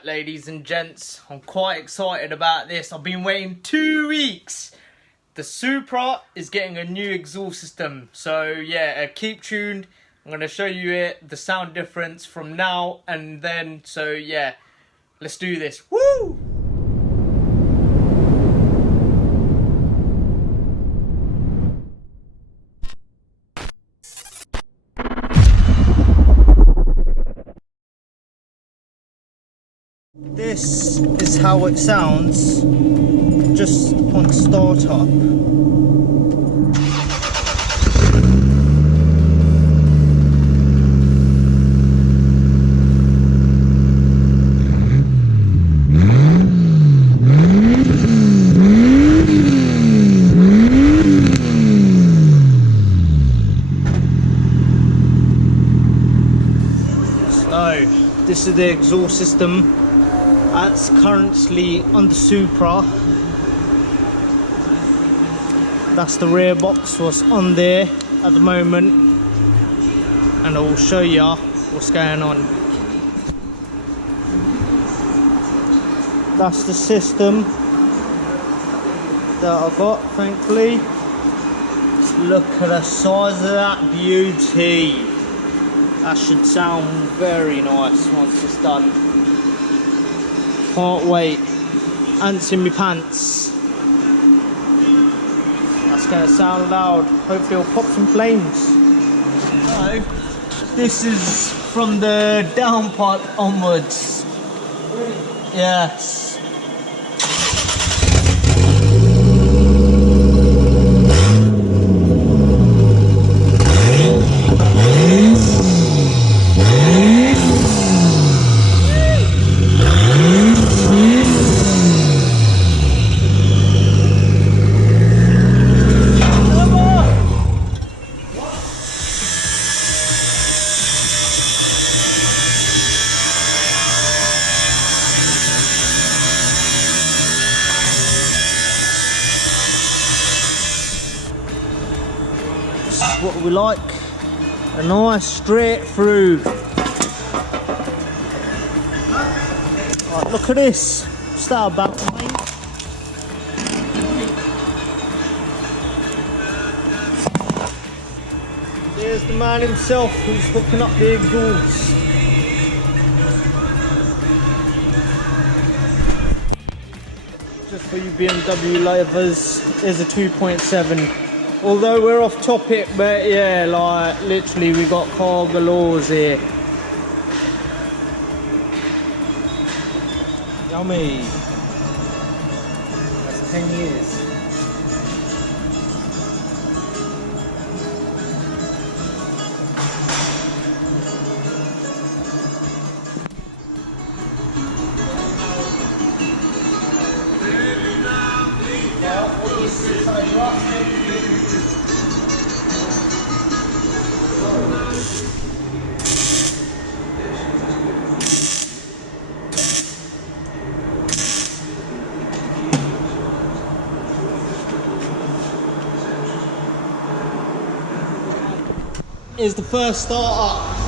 Right, ladies and gents, I'm quite excited about this. I've been waiting 2 weeks. The Supra is getting a new exhaust system. So yeah, keep tuned. I'm going to show you the sound difference from now and then. So yeah, let's do this. Woo! This is how it sounds just on startup. So, this is the exhaust system. That's currently on the Supra. That's the rear box, what's on there at the moment, and I will show you what's going on. That's the system that I got, thankfully. Just look at the size of that beauty. That should sound very nice once it's done. Can't wait. Ants in my pants. That's gonna sound loud. Hopefully it'll pop some flames. So, this is from the downpipe onwards. Yes. What we like, a nice straight through. Right, look at this. What's that about, mate? There's the man himself who's hooking up the exhaust. Just for you BMW lovers, there's a 2.7. Although we're off topic, but yeah, like literally we got car galores here. Yummy. That's 10 years. Is the first start up.